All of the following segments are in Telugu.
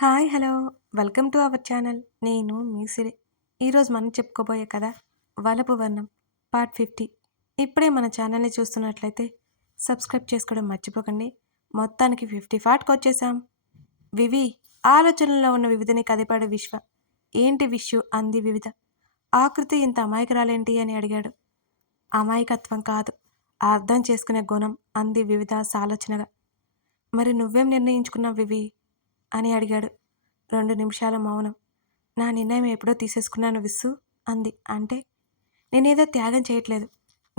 Hi hello. Welcome to our channel. నేను మీ సిరి. ఈరోజు మనం చెప్పుకోబోయే కథ వలపు వర్ణం పార్ట్ ఫిఫ్టీ. ఇప్పుడే మన ఛానల్ని చూస్తున్నట్లయితే సబ్స్క్రైబ్ చేసుకోవడం మర్చిపోకండి. మొత్తానికి ఫిఫ్టీ ఫార్ట్కి వచ్చేసాం. వివి ఆలోచనలో ఉన్న వివిధని కదిపాడు విశ్వ. ఏంటి విష్యు అంది వివిధ. ఆకృతి ఇంత అమాయకురాలేంటి అని అడిగాడు. అమాయకత్వం కాదు అర్థం చేసుకునే గుణం అంది వివిధ సాలోచనగా. మరి నువ్వేం నిర్ణయించుకున్నావు వివి? అని అడిగాడు. రెండు నిమిషాల మౌనం. నా నిర్ణయం ఎప్పుడో తీసేసుకున్నాను విస్సు అంది. అంటే నేనేదో త్యాగం చేయట్లేదు.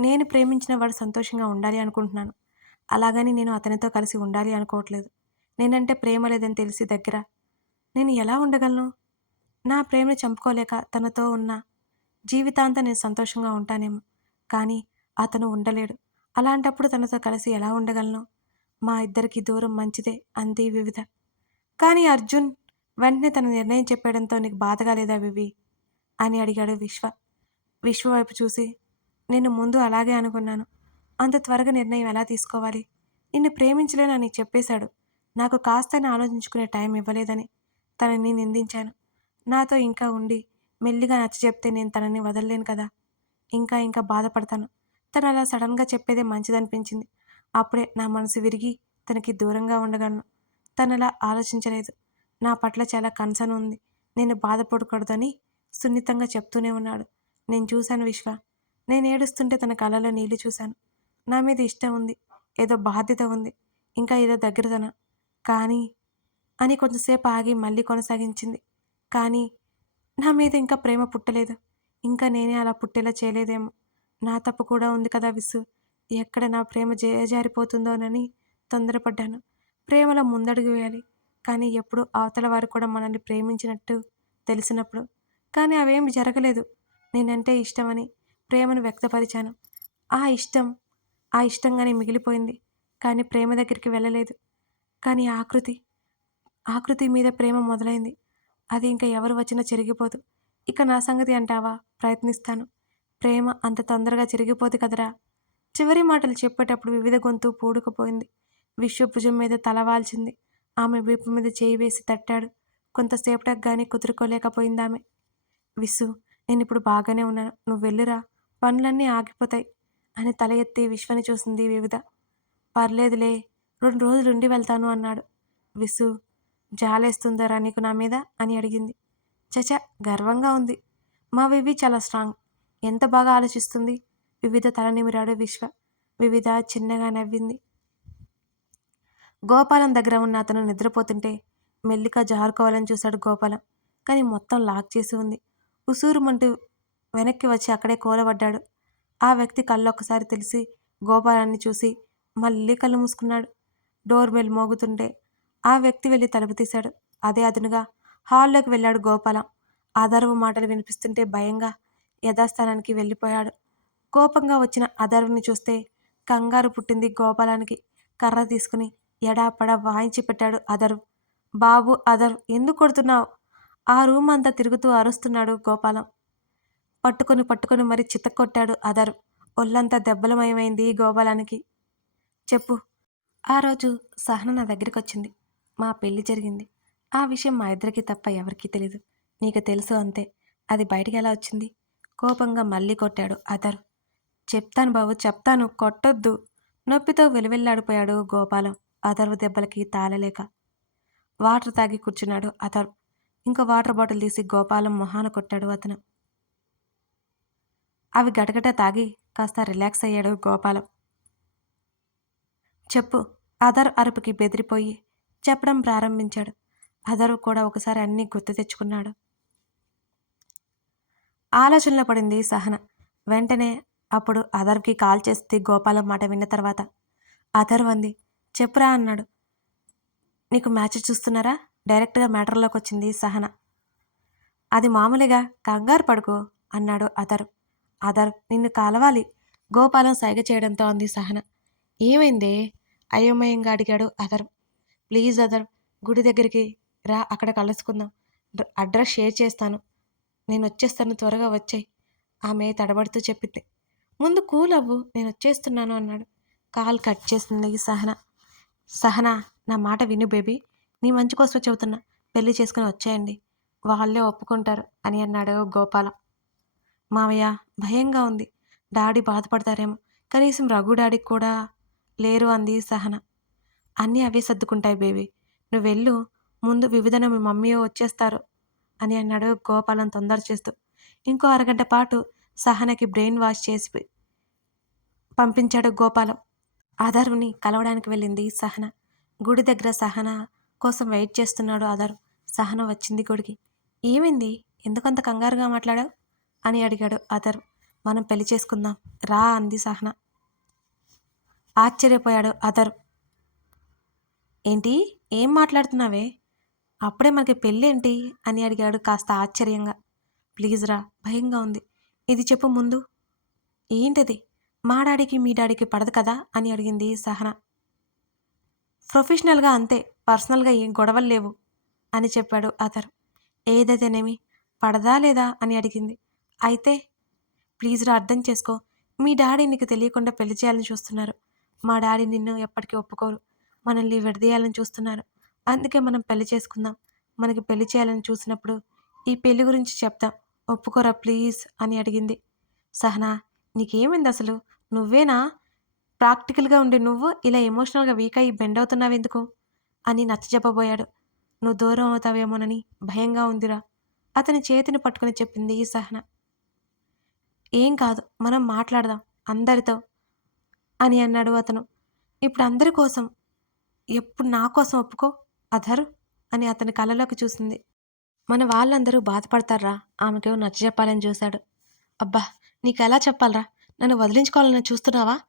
నేను ప్రేమించిన వాడు సంతోషంగా ఉండాలి అనుకుంటున్నాను. అలాగని నేను అతనితో కలిసి ఉండాలి అనుకోవట్లేదు. నేనంటే ప్రేమ లేదని తెలిసి దగ్గర. నేను ఎలా ఉండగలను? నా ప్రేమను చంపుకోలేక తనతో ఉన్న జీవితాంతం నేను సంతోషంగా ఉంటానేమో. కానీ అతను ఉండలేడు. అలాంటప్పుడు తనతో కలిసి ఎలా ఉండగలను? మా ఇద్దరికి దూరం మంచిదే అంది వివిధ. కానీ అర్జున్ వెంటనే తన నిర్ణయం చెప్పేయడంతో నీకు బాధగా లేదా వివి? అని అడిగాడు విశ్వ. విశ్వ వైపు చూసి నేను ముందు అలాగే అనుకున్నాను. అంత త్వరగా నిర్ణయం ఎలా తీసుకోవాలి? నిన్ను ప్రేమించలేనని చెప్పేశాడు. నాకు కాస్తని ఆలోచించుకునే టైం ఇవ్వలేదని తనని నిందించాను. నాతో ఇంకా ఉండి మెల్లిగా నచ్చ చెప్తే నేను తనని వదలలేను కదా? ఇంకా ఇంకా బాధపడతాను. తను అలా సడన్గా చెప్పేదే మంచిదనిపించింది. అప్పుడే నా మనసు విరిగి తనకి దూరంగా ఉండగలను. తనలా ఆలోచించలేదు. నా పట్ల చాలా కన్సర్న్ ఉంది. నేను బాధపడకూడదని సున్నితంగా చెప్తూనే ఉన్నాడు. నేను చూశాను విశ్వ. నేను ఏడుస్తుంటే తన కళ్ళలో నీళ్ళు చూశాను. నా మీద ఇష్టం ఉంది. ఏదో బాధ్యత ఉంది. ఇంకా ఏదో దగ్గరతన. కానీ అని కొంతసేపు ఆగి మళ్ళీ కొనసాగించింది. కానీ నా మీద ఇంకా ప్రేమ పుట్టలేదు. ఇంకా నేనే అలా పుట్టేలా చేయలేదేమో. నా తప్పు కూడా ఉంది కదా విసు ఎక్కడ నా ప్రేమ జయజారిపోతుందోనని తొందరపడ్డాను. ప్రేమలో ముందడుగు వేయాలి. కానీ ఎప్పుడు అవతల వారు కూడా మనల్ని ప్రేమించినట్టు తెలిసినప్పుడు. కానీ అవేమి జరగలేదు. నేనంటే ఇష్టమని ప్రేమను వ్యక్తపరిచాను. ఆ ఇష్టం ఆ ఇష్టంగానే మిగిలిపోయింది. కానీ ప్రేమ దగ్గరికి వెళ్ళలేదు. కానీ ఆకృతి ఆకృతి మీద ప్రేమ మొదలైంది. అది ఇంకా ఎవరు వచ్చినా చెరిగిపోదు. ఇక నా సంగతి అంటావా? ప్రయత్నిస్తాను. ప్రేమ అంత తొందరగా చెరిగిపోదు కదరా? చివరి మాటలు చెప్పేటప్పుడు వివిధ గొంతు పూడుకుపోయింది. విశ్వభుజం మీద తలవాల్చింది ఆమె వీపు మీద చేయి వేసి తట్టాడు. కొంతసేపటికి కానీ కుదురుకోలేకపోయింది ఆమె విసు నేను ఇప్పుడు బాగానే ఉన్నాను. నువ్వు వెళ్ళిరా. పనులన్నీ ఆగిపోతాయి అని తల ఎత్తి విశ్వని చూసింది వివిధ. పర్లేదులే రెండు రోజులు ఉండి వెళ్తాను అన్నాడు. విసు జాలేస్తుందరా నీకు నా మీద? అని అడిగింది. చచ గర్వంగా ఉంది. మా వివి చాలా స్ట్రాంగ్. ఎంత బాగా ఆలోచిస్తుంది? వివిధ తల నిమిరాడు విశ్వ. వివిధ చిన్నగా నవ్వింది. గోపాలం దగ్గర ఉన్న అతను నిద్రపోతుంటే మెల్లిగా జారుకోవాలని చూశాడు గోపాలం. కానీ మొత్తం లాక్ చేసి ఉంది. ఉసూరుమంటూ వెనక్కి వచ్చి అక్కడే కూలబడ్డాడు. ఆ వ్యక్తి కళ్ళొక్కసారి తెలిసి గోపాలాన్ని చూసి మళ్ళీ కళ్ళు మూసుకున్నాడు. డోర్ బెల్ మోగుతుంటే ఆ వ్యక్తి వెళ్ళి తలుపు తీశాడు. అదే అదునుగా హాల్లోకి వెళ్ళాడు గోపాలం. అధర్వ మాటలు వినిపిస్తుంటే భయంగా యథాస్థానానికి వెళ్ళిపోయాడు. కోపంగా వచ్చిన అదర్వుని చూస్తే కంగారు పుట్టింది గోపాలానికి. కర్ర తీసుకుని ఎడాపడా వాయించి పెట్టాడు అదరు. బాబు అదర్ ఎందుకు కొడుతున్నావు? ఆ రూమ్ అంతా తిరుగుతూ అరుస్తున్నాడు గోపాలం. పట్టుకొని పట్టుకొని మరి చిత్తకొట్టాడు అదర్. ఒళ్ళంతా దెబ్బలమయమైంది గోపాలానికి. చెప్పు. ఆ రోజు సహన నా దగ్గరికి వచ్చింది మా పెళ్ళి జరిగింది. ఆ విషయం మా ఇద్దరికి తప్ప ఎవరికీ తెలీదు. నీకు తెలుసు అంతే. అది బయటికి ఎలా వచ్చింది? కోపంగా మళ్ళీ కొట్టాడు అదరు. చెప్తాను బాబు చెప్తాను. కొట్టొద్దు. నొప్పితో వెలువెల్లాడిపోయాడు గోపాలం. అథర్వ్ దెబ్బలకి తాళలేక. వాటర్ తాగి కూర్చున్నాడు అథర్వ్ ఇంకో వాటర్ బాటిల్ తీసి గోపాలం మొహాన కొట్టాడు అతను. అవి గటగట తాగి కాస్త రిలాక్స్ అయ్యాడు గోపాలం. చెప్పు అదర్ అరుపుకి బెదిరిపోయి చెప్పడం ప్రారంభించాడు. అదర్ కూడా ఒకసారి అన్నీ గుర్తు తెచ్చుకున్నాడు. ఆలోచనలో పడింది సహన. వెంటనే అప్పుడు అదర్కి కాల్ చేస్తే గోపాలం మాట విన్న తర్వాత అదర్ అంది చెప్పురా అన్నాడు. నీకు మ్యాచ్ చూస్తున్నారా? డైరెక్ట్గా మ్యాటర్లోకి వచ్చింది సహన. అది మామూలుగా కంగారు పడుకో అన్నాడు అదర్. అదర్ నిన్ను కలవాలి. గోపాలం సైగ చేయడంతో అంది సహన. ఏమైందే? అయోమయంగా అడిగాడు అదర్. ప్లీజ్ అదర్ గుడి దగ్గరికి రా అక్కడ కలుసుకుందాం. అడ్రస్ షేర్ చేస్తాను. నేను వచ్చేస్తాను త్వరగా వచ్చాయి ఆమె తడబడుతూ చెప్పింది. ముందు కూల్ అవ్వు నేను వచ్చేస్తున్నాను అన్నాడు. కాల్ కట్ చేసింది సహన. సహనా నా మాట విను బేబీ. నీ మంచి కోసం చెబుతున్నా. పెళ్ళి చేసుకుని వచ్చేయండి. వాళ్ళే ఒప్పుకుంటారు అని అన్నాడు గోపాలం. మావయ్య భయంగా ఉంది. డాడీ బాధపడతారేమో. కనీసం రఘు డాడీకి కూడా లేరు అంది సహన. అన్నీ అవే సర్దుకుంటాయి బేబీ. నువ్వు వెళ్ళు ముందు వివిధన మీ మమ్మీ వచ్చేస్తారు అని అన్నాడు గోపాలం తొందర చేస్తూ. ఇంకో అరగంట పాటు సహనకి బ్రెయిన్ వాష్ చేసి పంపించాడు గోపాలం. ఆధార్ని కలవడానికి వెళ్ళింది సహన. గుడి దగ్గర సహన కోసం వెయిట్ చేస్తున్నాడు ఆధార్. సహన వచ్చింది గుడికి. ఏమైంది? ఎందుకంత కంగారుగా మాట్లాడావు? అని అడిగాడు ఆధార్. మనం పెళ్ళి చేసుకుందాం. రా అంది సహన. ఆశ్చర్యపోయాడు అదర్ ఏంటి? ఏం మాట్లాడుతున్నావే? అప్పుడే మనకి పెళ్ళేంటి? అని అడిగాడు కాస్త ఆశ్చర్యంగా. ప్లీజ్ రా భయంగా ఉంది. ఇది చెప్పు ముందు. ఏంటిది? మా డాడీకి మీ డాడీకి పడదు కదా? అని అడిగింది సహన. ప్రొఫెషనల్గా అంతే పర్సనల్గా ఏం గొడవలు లేవు అని చెప్పాడు అతరు ఏదైతేనేమి పడదా లేదా? అని అడిగింది. అయితే ప్లీజ్ రా అర్థం చేసుకో. మీ డాడీ నీకు తెలియకుండా పెళ్ళి చేయాలని చూస్తున్నారు. మా డాడీ నిన్ను ఎప్పటికీ ఒప్పుకోరు. మనల్ని విడదీయాలని చూస్తున్నారు. అందుకే మనం పెళ్ళి చేసుకుందాం. మనకి పెళ్ళి చేయాలని చూసినప్పుడు ఈ పెళ్ళి గురించి చెప్తాం ఒప్పుకోరా ప్లీజ్ అని అడిగింది. సహనా నీకేమైంది అసలు? నువ్వేనా? ప్రాక్టికల్గా ఉండే నువ్వు ఇలా ఎమోషనల్గా వీక్ అయ్యి బెండ్ అవుతున్నావు ఎందుకు? అని నచ్చజెప్పబోయాడు నువ్వు దూరం అవుతావేమోనని భయంగా ఉందిరా. అతని చేతిని పట్టుకుని చెప్పింది ఈ సహన. ఏం కాదు మనం మాట్లాడదాం అందరితో అని అన్నాడు అతను. ఇప్పుడు అందరి కోసం ఎప్పుడు నా కోసం ఒప్పుకో అధర్ అని అతని కళ్ళలోకి చూసింది. మన వాళ్ళందరూ బాధపడతారా? ఆమెకేమో నచ్చజెప్పాలని చూశాడు. అబ్బా నీకు ఎలా చెప్పాలరా? నన్ను వదిలించుకోవాలని చూస్తున్నావా?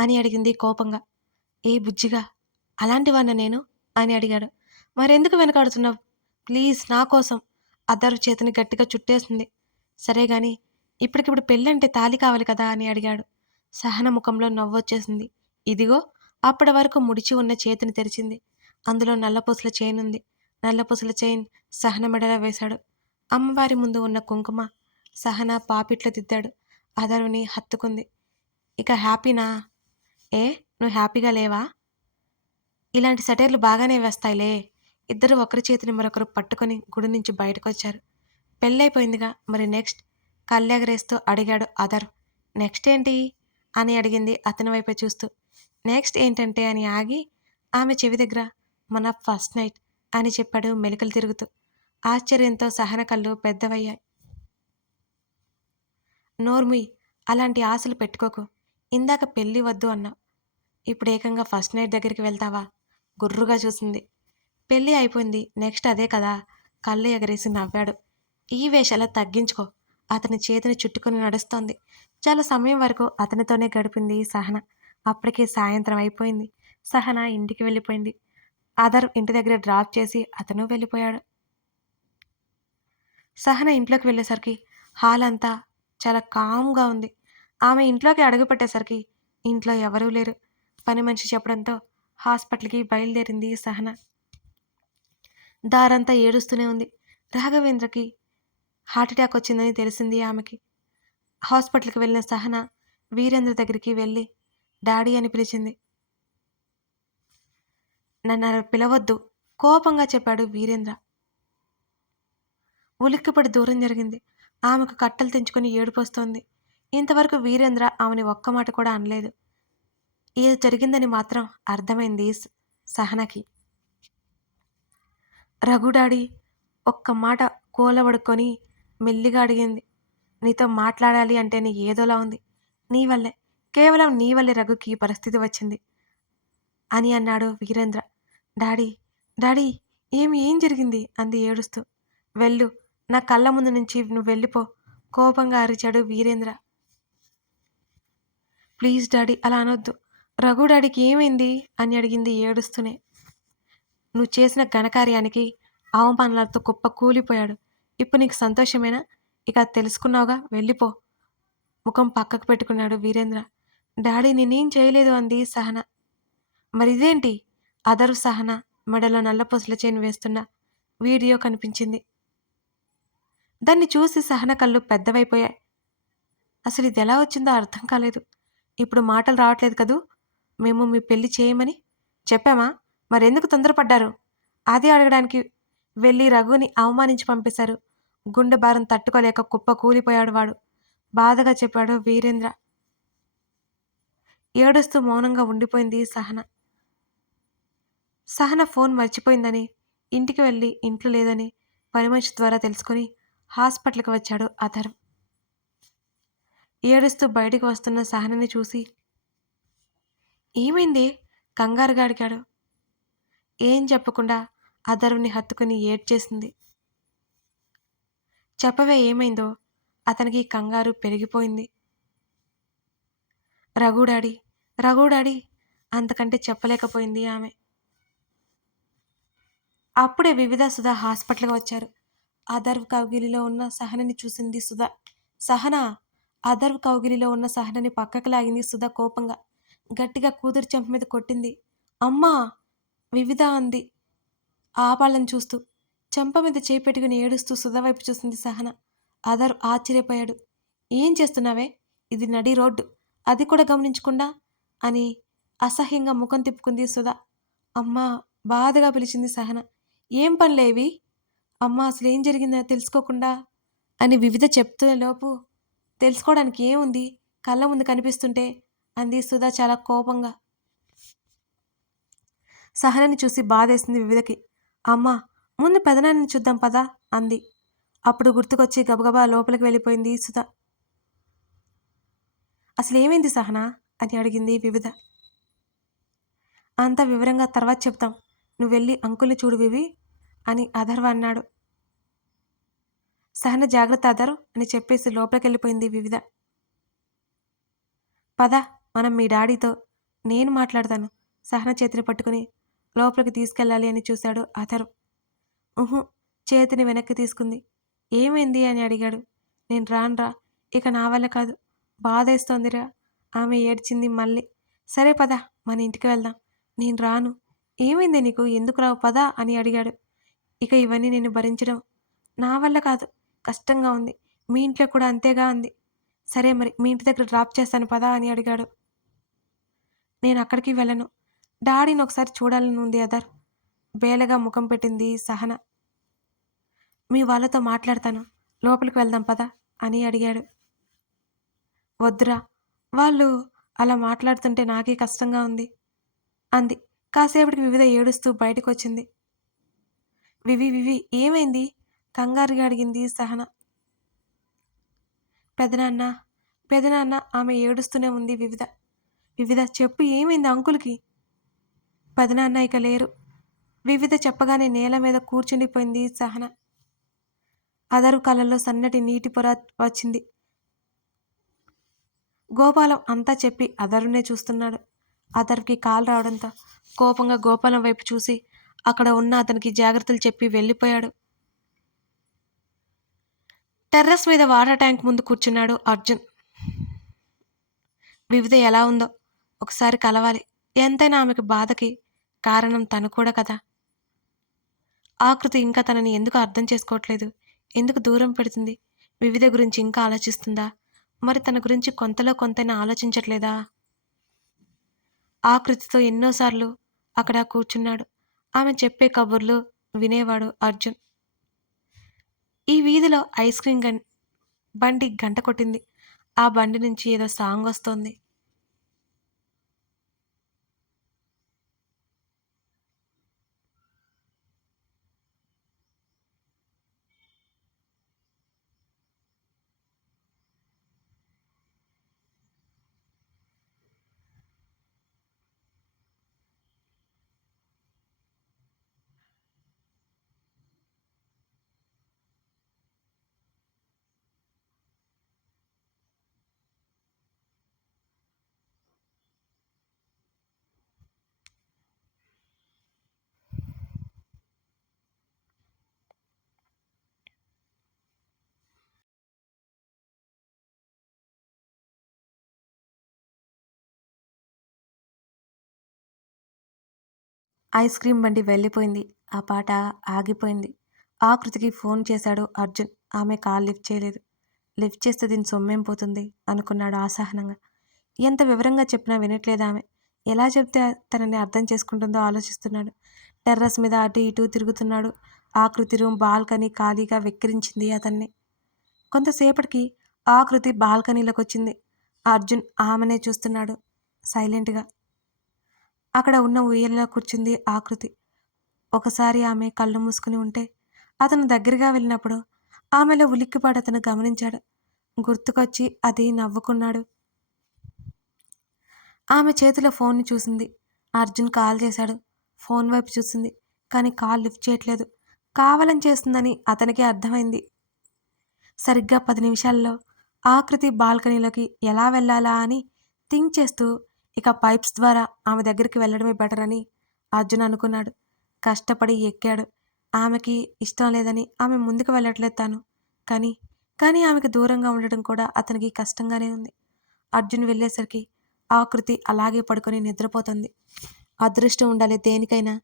అని అడిగింది కోపంగా. ఏ బుజ్జిగా? అలాంటివాన్న నేను? అని అడిగాడు. మరెందుకు వెనకాడుతున్నావు? ప్లీజ్ నా కోసం. అద్దరు చేతిని గట్టిగా చుట్టేసింది. సరే గాని ఇప్పటికిప్పుడు పెళ్ళంటే తాలి కావాలి కదా? అని అడిగాడు. సహన ముఖంలో నవ్వొచ్చేసింది. ఇదిగో అప్పటి వరకు ముడిచి ఉన్న చేతిని తెరిచింది. అందులో నల్లపూసల చైన్ ఉంది. నల్లపూసల చైన్ సహన మెడలో వేశాడు. అమ్మవారి ముందు ఉన్న కుంకుమ సహన పాపిట్లో దిద్దాడు. అదరుని హత్తుకుంది. ఇక హ్యాపీనా? ఏ నువ్వు హ్యాపీగా లేవా? ఇలాంటి సెటైర్లు బాగానే వేస్తాయిలే. ఇద్దరు ఒకరి చేతిని మరొకరు పట్టుకొని గుడి నుంచి బయటకు వచ్చారు పెళ్ళైపోయిందిగా. మరి నెక్స్ట్? కళ్ళెగరేస్తూ అడిగాడు అదర్. నెక్స్ట్ ఏంటి? అని అడిగింది అతని వైపే చూస్తూ. నెక్స్ట్ ఏంటంటే అని ఆగి ఆమె చెవి దగ్గర మన ఫస్ట్ నైట్ అని చెప్పాడు మెలికలు తిరుగుతూ. ఆశ్చర్యంతో సహన కళ్ళు పెద్దవయ్యాయి. నోర్ముయ్ అలాంటి ఆశలు పెట్టుకోకు. ఇందాక పెళ్ళి వద్దు అన్నా. ఇప్పుడు ఏకంగా ఫస్ట్ నైట్ దగ్గరికి వెళ్తావా? గుర్రుగా చూసింది. పెళ్ళి అయిపోయింది నెక్స్ట్ అదే కదా? కళ్ళు ఎగరేసి నవ్వాడు. ఈ వేషాల తగ్గించుకో. అతని చేతిని చుట్టుకొని నడుస్తోంది. చాలా సమయం వరకు అతనితోనే గడిపింది సహన. అప్పటికే సాయంత్రం అయిపోయింది. సహన ఇంటికి వెళ్ళిపోయింది. ఆదర్ ఇంటి దగ్గర డ్రాప్ చేసి అతను వెళ్ళిపోయాడు. సహన ఇంట్లోకి వెళ్ళేసరికి హాల్ అంతా చాలా కామ్గా ఉంది. ఆమె ఇంట్లోకి అడుగుపెట్టేసరికి ఇంట్లో ఎవరూ లేరు. పని మనిషి చెప్పడంతో హాస్పిటల్కి బయలుదేరింది సహన. దారంతా ఏడుస్తూనే ఉంది. రాఘవేంద్రకి హార్ట్అటాక్ వచ్చిందని తెలిసింది ఆమెకి. హాస్పిటల్కి వెళ్ళిన సహన వీరేంద్ర దగ్గరికి వెళ్ళి డాడీ అని పిలిచింది. నన్ను పిలవద్దు కోపంగా చెప్పాడు వీరేంద్ర. ఉలిక్కిపడి దూరం జరిగింది. ఆమెకు కట్టలు తెంచుకొని ఏడుపొస్తోంది. ఇంతవరకు వీరేంద్ర ఆమెని ఒక్క మాట కూడా అనలేదు. ఏది జరిగిందని మాత్రం అర్థమైంది సహనకి. రఘు డాడీ ఒక్క మాట కూలబడుకొని మెల్లిగా అడిగింది. నీతో మాట్లాడాలి అంటేనే ఏదోలా ఉంది. నీ వల్లే కేవలం నీ వల్లే రఘుకి ఈ పరిస్థితి వచ్చింది అని అన్నాడు వీరేంద్ర. డాడీ డాడీ ఏమి ఏం జరిగింది? అంది ఏడుస్తూ. వెళ్ళు నా కళ్ళ ముందు నుంచి నువ్వు వెళ్ళిపో. కోపంగా అరిచాడు వీరేంద్ర. ప్లీజ్ డాడీ అలా అనొద్దు. రఘు డాడీకి ఏమైంది? అని అడిగింది ఏడుస్తూనే. నువ్వు చేసిన ఘనకార్యానికి అవమానాలతో కుప్ప కూలిపోయాడు. ఇప్పుడు నీకు సంతోషమేనా? ఇక తెలుసుకున్నావుగా వెళ్ళిపో. ముఖం పక్కకు పెట్టుకున్నాడు వీరేంద్ర. డాడీ నేనేం చేయలేదు అంది సహన. మరి ఇదేంటి అదరు సహన మెడలో నల్లపూసల చేను వేస్తున్న వీడియో కనిపించింది. దాన్ని చూసి సహన కళ్ళు పెద్దవైపోయాయి. అసలు ఇది ఎలా వచ్చిందో అర్థం కాలేదు. ఇప్పుడు మాటలు రావట్లేదు కదూ? మేము మీ పెళ్ళి చేయమని చెప్పామా? మరెందుకు తొందరపడ్డారు? అది అడగడానికి వెళ్ళి రఘుని అవమానించి పంపేశారు. గుండె భారం తట్టుకోలేక కుప్ప కూలిపోయాడు వాడు. బాధగా చెప్పాడు వీరేంద్ర. ఏడుస్తూ మౌనంగా ఉండిపోయింది సహన. సహన ఫోన్ మర్చిపోయిందని ఇంటికి వెళ్ళి ఇంట్లో లేదని పని మనిషి ద్వారా తెలుసుకొని హాస్పిటల్కి వచ్చాడు అథర్వ్ ఏడుస్తూ బయటికి వస్తున్న సహనని చూసి ఏమైంది? కంగారుగా అడిగాడు. ఏం చెప్పకుండా అథర్వ్ని హత్తుకుని ఏడ్చేసింది. చెప్పవే ఏమైందో? అతనికి కంగారు పెరిగిపోయింది. రఘుడాడి రఘుడాడి అంతకంటే చెప్పలేకపోయింది ఆమె. అప్పుడే వివిధ సుధా హాస్పిటల్కి వచ్చారు. అదర్వ్ కౌగిలిలో ఉన్న సహనని చూసింది సుధా. సహన! అదర్వ్ కౌగిలిలో ఉన్న సహనని పక్కకు లాగింది సుధా కోపంగా. గట్టిగా కూతురు చెంప మీద కొట్టింది. అమ్మా! వివిధ అంది. ఆపాళ్ళని చూస్తూ. చెంప మీద చేపెట్టుకుని ఏడుస్తూ సుధా వైపు చూసింది సహన. అదర్ ఆశ్చర్యపోయాడు. ఏం చేస్తున్నావే? ఇది నడి రోడ్డు. అది కూడా గమనించకుండా? అని అసహ్యంగా ముఖం తిప్పుకుంది సుధా. అమ్మా! బాధగా పిలిచింది సహన. ఏం పనిలేవి అమ్మ అసలు ఏం జరిగిందో తెలుసుకోకుండా అని వివిధ చెప్తున్న లోపు తెలుసుకోవడానికి ఏముంది? కళ్ళ ముందు కనిపిస్తుంటే అంది సుధా చాలా కోపంగా. సహనని చూసి బాధేసింది వివిధకి. అమ్మ ముందు పెదనాన్ని చూద్దాం పదా అంది. అప్పుడు గుర్తుకొచ్చి గబగబా లోపలికి వెళ్ళిపోయింది సుధ. అసలు ఏమైంది సహనా? అని అడిగింది వివిధ. అంతా వివరంగా తర్వాత చెప్తాం. నువ్వు వెళ్ళి అంకుల్ని చూడు వివి. అని అధర్వ అన్నాడు. సహన జాగ్రత్త అధరు అని చెప్పేసి లోపలికి వెళ్ళిపోయింది వివిధ. పద మనం మీ డాడీతో నేను మాట్లాడతాను. సహన చేతిని పట్టుకుని లోపలికి తీసుకెళ్ళాలి అని చూశాడు అధరు. ఉహు చేతిని వెనక్కి తీసుకుంది. ఏమైంది అని అడిగాడు. నేను రానురా ఇక నా వల్ల కాదు. బాధేస్తోందిరా ఆమె ఏడ్చింది మళ్ళీ. సరే పద మన ఇంటికి వెళ్దాం. నేను రాను. ఏమైంది నీకు? ఎందుకు రావు? పదా అని అడిగాడు. ఇక ఇవన్నీ నేను భరించడం నా వల్ల కాదు. కష్టంగా ఉంది. మీ ఇంట్లో కూడా అంతేగా అంది. సరే మరి మీ ఇంటి దగ్గర డ్రాప్ చేస్తాను పదా అని అడిగాడు. నేను అక్కడికి వెళ్ళను. డాడీని ఒకసారి చూడాలని ఉంది అదర్. బేలగా ముఖం పెట్టింది సహన. మీ వాళ్ళతో మాట్లాడతాను. లోపలికి వెళ్దాం పదా అని అడిగాడు. వద్దురా వాళ్ళు అలా మాట్లాడుతుంటే నాకే కష్టంగా ఉంది అంది. కాసేపటికి వివిధ ఏడుస్తూ బయటకు వచ్చింది వివి వివి ఏమైంది? కంగారుగా అడిగింది సహన. పెదనాన్న పెదనాన్న ఆమె ఏడుస్తూనే ఉంది వివిధ. వివిధ చెప్పు ఏమైంది అంకుల్కి? పెదనాన్న ఇక లేరు. వివిధ చెప్పగానే నేల మీద కూర్చుండిపోయింది సహన. అదరు కళ్ళల్లో సన్నటి నీటి పొర వచ్చింది. గోపాలం అంతా చెప్పి అదరునే చూస్తున్నాడు. అదర్కి కాలు రావడంతో కోపంగా గోపాలం వైపు చూసి అక్కడ ఉన్న అతనికి జాగ్రత్తలు చెప్పి వెళ్ళిపోయాడు. టెర్రస్ మీద వాటర్ ట్యాంక్ ముందు కూర్చున్నాడు అర్జున్. వివిధ ఎలా ఉందో ఒకసారి కలవాలి. ఎంతైనా ఆమెకు బాధకి కారణం తను కూడా కదా. ఆకృతి ఇంకా తనని ఎందుకు అర్థం చేసుకోవట్లేదు? ఎందుకు దూరం పెడుతుంది? వివిధ గురించి ఇంకా ఆలోచిస్తుందా? మరి తన గురించి కొంతలో కొంతైనా ఆలోచించట్లేదా? ఆకృతితో ఎన్నోసార్లు అక్కడ కూర్చున్నాడు. ఆమె చెప్పే కబుర్లు వినేవాడు అర్జున్. ఈ వీధిలో ఐస్ క్రీమ్ గన్ బండి గంట కొట్టింది. ఆ బండి నుంచి ఏదో సాంగ్ వస్తోంది. ఐస్ క్రీమ్ బండి వెళ్ళిపోయింది. ఆ పాట ఆగిపోయింది. ఆకృతికి ఫోన్ చేశాడు అర్జున్. ఆమె కాల్ లిఫ్ట్ చేయలేదు. లిఫ్ట్ చేస్తే దీని సొమ్మేం పోతుంది? అనుకున్నాడు అసహనంగా. ఎంత వివరంగా చెప్పినా వినట్లేదు ఆమె. ఎలా చెప్తే తనని అర్థం చేసుకుంటుందో ఆలోచిస్తున్నాడు. టెర్రస్ మీద అటు ఇటు తిరుగుతున్నాడు. ఆకృతి రూమ్ బాల్కనీ ఖాళీగా వెక్కిరించింది అతన్ని. కొంతసేపటికి ఆకృతి బాల్కనీలోకి వచ్చింది. అర్జున్ ఆమెనే చూస్తున్నాడు. సైలెంట్గా అక్కడ ఉన్న ఉయ్యల్లో కూర్చుంది ఆకృతి ఒకసారి ఆమె కళ్ళు మూసుకుని ఉంటే అతను దగ్గరగా వెళ్ళినప్పుడు ఆమెలో ఉలిక్కిపాటు అతను గమనించాడు. గుర్తుకొచ్చి అది నవ్వుకున్నాడు. ఆమె చేతిలో ఫోన్ని చూసింది. అర్జున్ కాల్ చేశాడు. ఫోన్ వైపు చూసింది కానీ కాల్ లిఫ్ట్ చేయట్లేదు. కావాలని చేస్తుందని అతనికి అర్థమైంది. సరిగ్గా పది నిమిషాల్లో ఆకృతి బాల్కనీలోకి ఎలా వెళ్ళాలా అని థింక్ చేస్తూ ఇక పైప్స్ ద్వారా ఆమె దగ్గరికి వెళ్ళడమే బెటర్ అని అర్జున్ అనుకున్నాడు. కష్టపడి ఎక్కాడు. ఆమెకి ఇష్టం లేదని ఆమె ముందుకు వెళ్ళట్లేదు తాను. కానీ కానీ ఆమెకు దూరంగా ఉండడం కూడా అతనికి కష్టంగానే ఉంది. అర్జున్ వెళ్ళేసరికి ఆకృతి అలాగే పడుకొని నిద్రపోతుంది. అదృష్టం ఉండాలి దేనికైనా.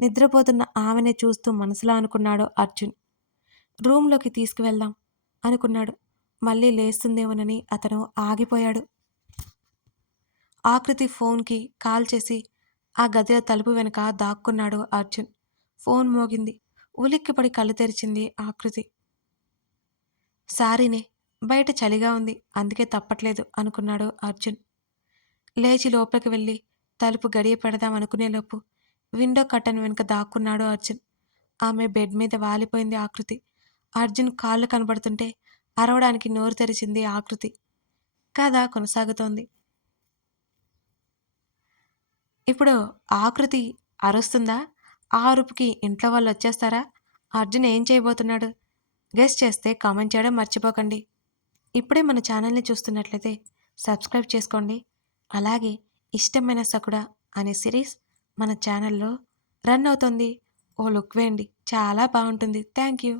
నిద్రపోతున్న ఆమెనే చూస్తూ మనసులో అనుకున్నాడు అర్జున్. రూమ్లోకి తీసుకువెళ్దాం అనుకున్నాడు. మళ్ళీ లేస్తుందేమోనని అతను ఆగిపోయాడు. ఆకృతి ఫోన్కి కాల్ చేసి ఆ గదిలో తలుపు వెనుక దాక్కున్నాడు అర్జున్. ఫోన్ మోగింది. ఉలిక్కిపడి కళ్ళు తెరిచింది ఆకృతి. సారీనే బయట చలిగా ఉంది. అందుకే తప్పట్లేదు అనుకున్నాడు అర్జున్. లేచి లోపలికి వెళ్ళి తలుపు గడియ పెడదాం అనుకునేలోపు విండో కట్టన్ వెనుక దాక్కున్నాడు అర్జున్. ఆమె బెడ్ మీద వాలిపోయింది ఆకృతి. అర్జున్ కాళ్ళు కనబడుతుంటే అరవడానికి నోరు తెరిచింది ఆకృతి. కథ కొనసాగుతోంది. ఇప్పుడు ఆకృతి అరుస్తుందా? ఆ అరుపుకి ఇంట్లో వాళ్ళు వచ్చేస్తారా? అర్జున్ ఏం చేయబోతున్నాడు? గెస్ట్ చేస్తే కామెంట్ చేయడం మర్చిపోకండి. ఇప్పుడే మన ఛానల్ని చూస్తున్నట్లయితే సబ్స్క్రైబ్ చేసుకోండి. అలాగే ఇష్టమైన సకుడ అనే సిరీస్ మన ఛానల్లో రన్ అవుతుంది. ఓ లుక్ వేయండి. చాలా బాగుంటుంది. Thank you.